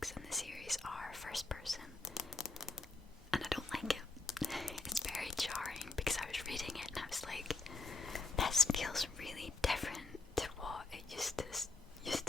books in the series are first person, and I don't like it. It's very jarring because I was reading it and I was like, this feels really different to what it used to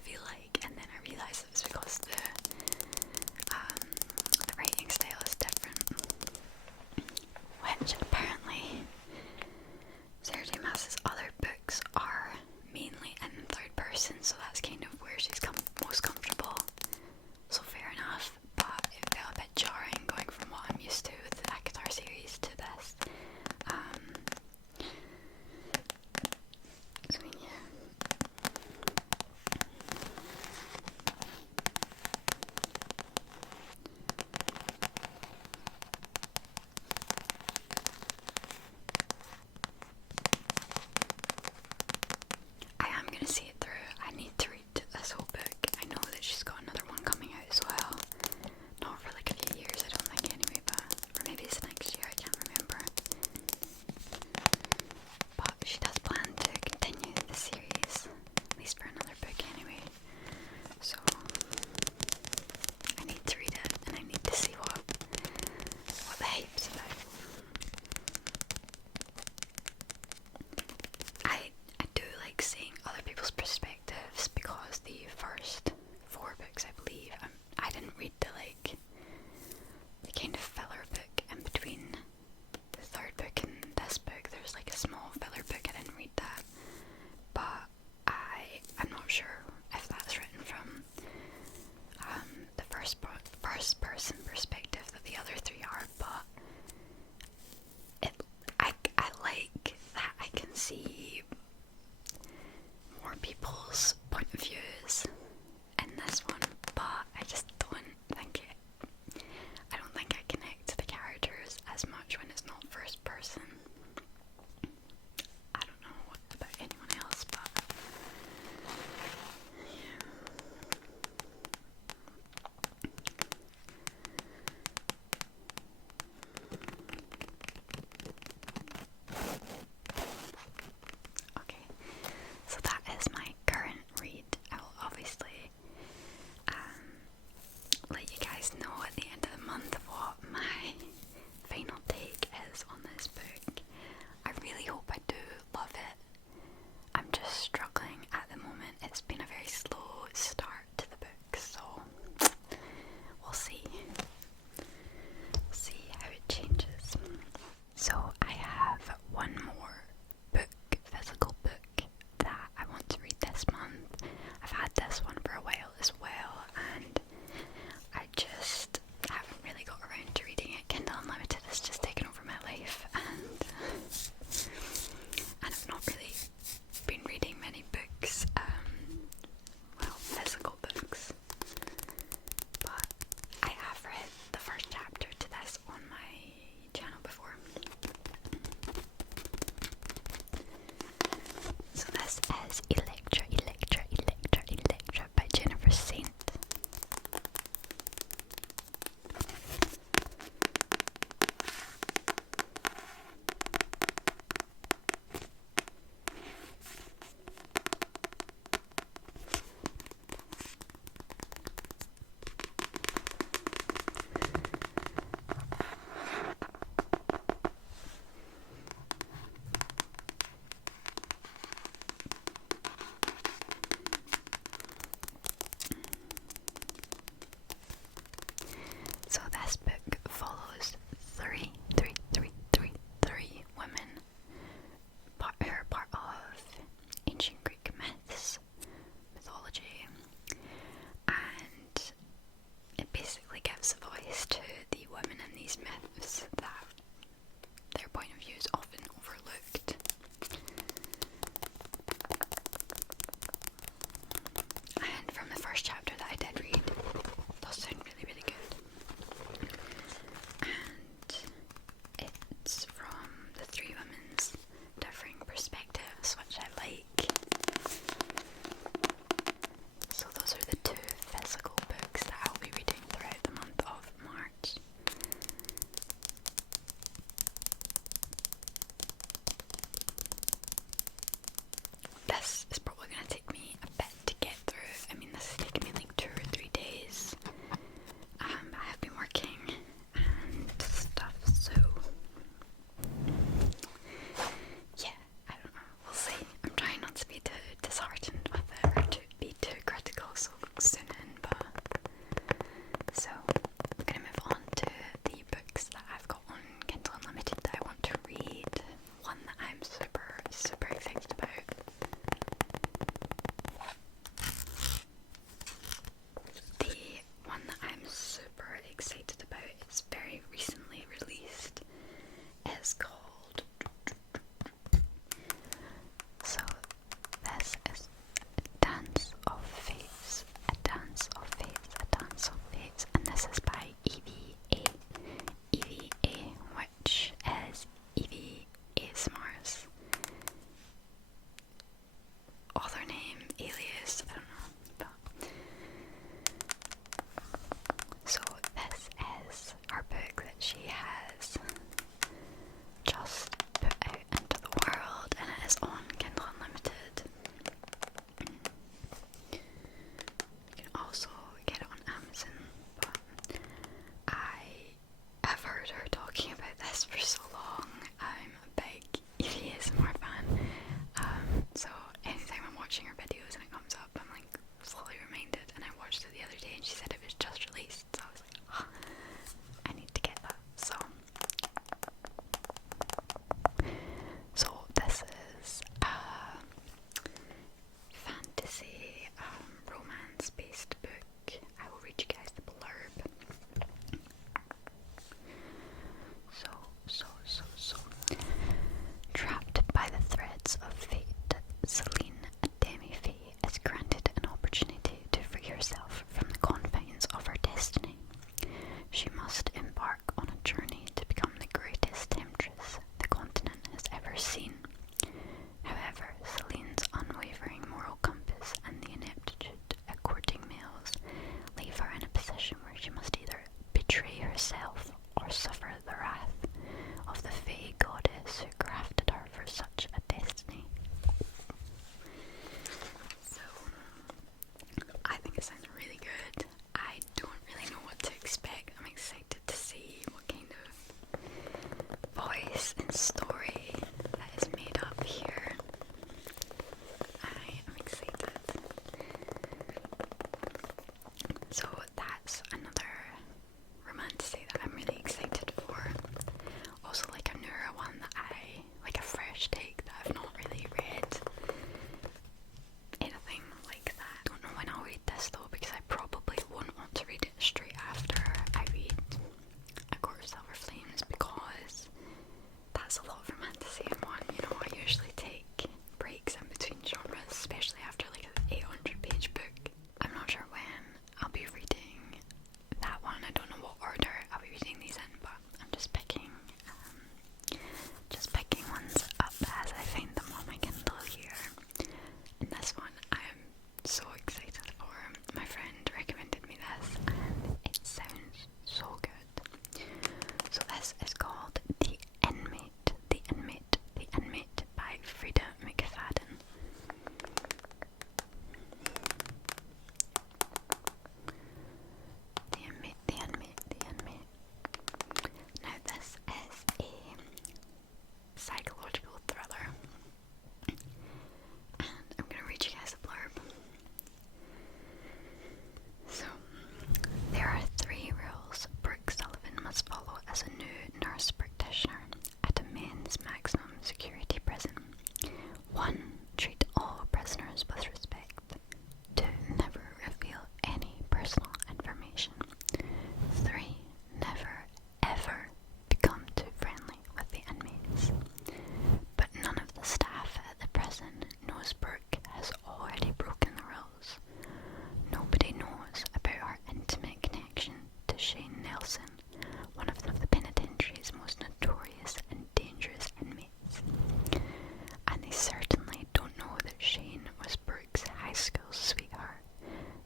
feel like, and then I realised it was because the writing style is different, which apparently Sarah J. Maas's other books are mainly in third person, so that's kind of where she's most comfortable, so fair enough. So I'm going to move on to the books that I've got on Kindle Unlimited that I want to read. One that I'm super, super excited about. The one that I'm super excited about is very recently released. It's called... So this is A Dance of Fates, A Dance of Fates, A Dance of Fates, and this is by Eevy A. Eevy A, which is Eevy ASMR's other name, alias, I don't know, but so this is her book that she has just put out into the world, and it is on Kindle Unlimited. You can also get it on Amazon, but I have heard her talking about this for so long. I'm a big Eevy ASMR fan, so anytime I'm watching her videos and it comes up, I'm like slowly reminded, and I watched it the other day and she said it was just released, so I was like, oh, I need to get that. So this is a fantasy romance based book. I will read you guys the blurb. So trapped by the threads of fate, Celine, a demi-fae, is granted an opportunity to free herself from the confines of her destiny. She must embark on a journey to become the greatest temptress the continent has ever seen. However, Celine's unwavering moral compass and the ineptitude at courting males leave her in a position where she must either betray herself or suffer the wrath of the fae goddess who crafted her for such a destiny. So, I think it sounds really good. I don't really know what to expect. I'm excited to see what kind of voice and story that is made up here. I am excited. So that's another romantasy that I'm really excited for. Also like a newer one that like a fresh take that I've not really read. Anything like that. I don't know when I'll read this though, because I probably won't want to read it straight after I read A Court of Silver Flames, because that's a lot of romantasy in one. You know, I usually take breaks in between genres, especially after like an 800-page book. I'm not sure when I'll be reading that one. I don't know what order I'll be reading these in, but I'm just picking ones up as I find them on my Kindle here. And this one I'm so excited for. My friend recommended me this and it sounds so good. So this is called The Inmate, The Inmate, The Inmate by Freida McFadden. The Inmate, The Inmate, The Inmate. Now this is a psychological thriller, and I'm going to read you guys a blurb. So, there are 3 rules Brooke Sullivan must follow as a new nurse practitioner at a men's maximum security prison. 1. Treat all prisoners with respect. 2. Never reveal any personal information. 3. Never, ever become too friendly with the inmates. But none of the staff at the prison knows Brooke has already broken the rules. Nobody knows about her intimate connection to Shane Nelson, one of the penitentiary's most notorious and dangerous inmates. And they certainly don't know that Shane was Brooke's high school sweetheart,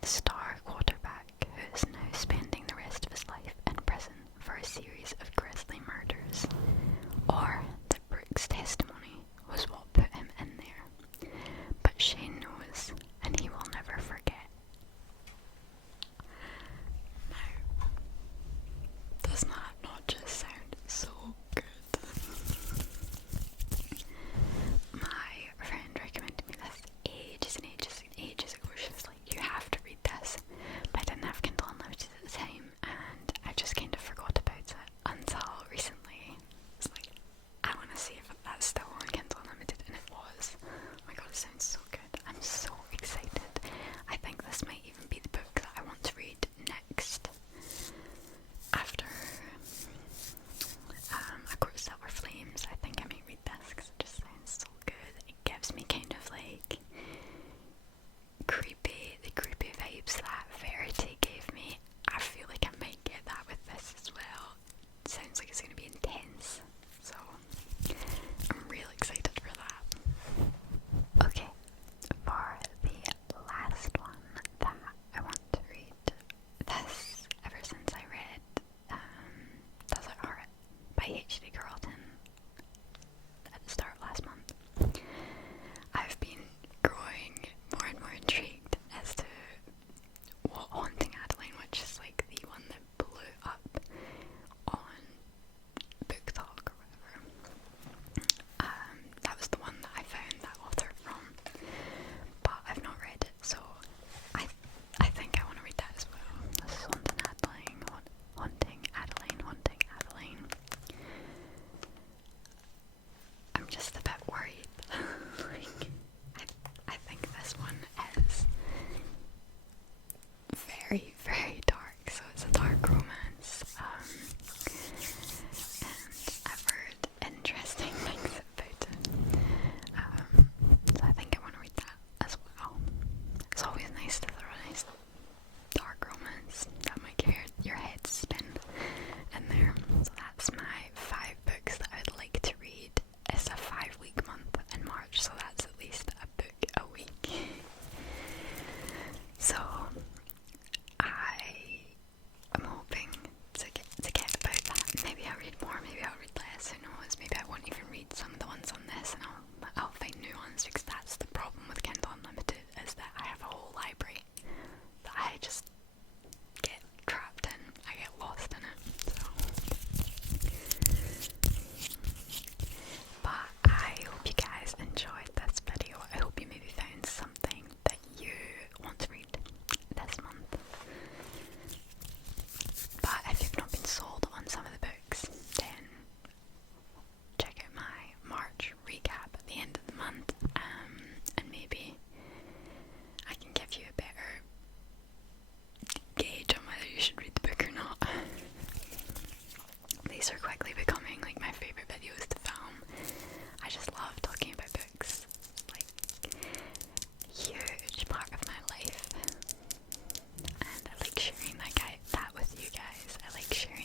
the star quarterback who is now spending the rest of his life in prison for a series of grisly murders. Or that Brooke's testimony was what put him in there. But Shane knows, and he will never forget. Now, these are quickly becoming like my favourite videos to film. I just love talking about books. Like, huge part of my life. And I like sharing that with you guys. I like sharing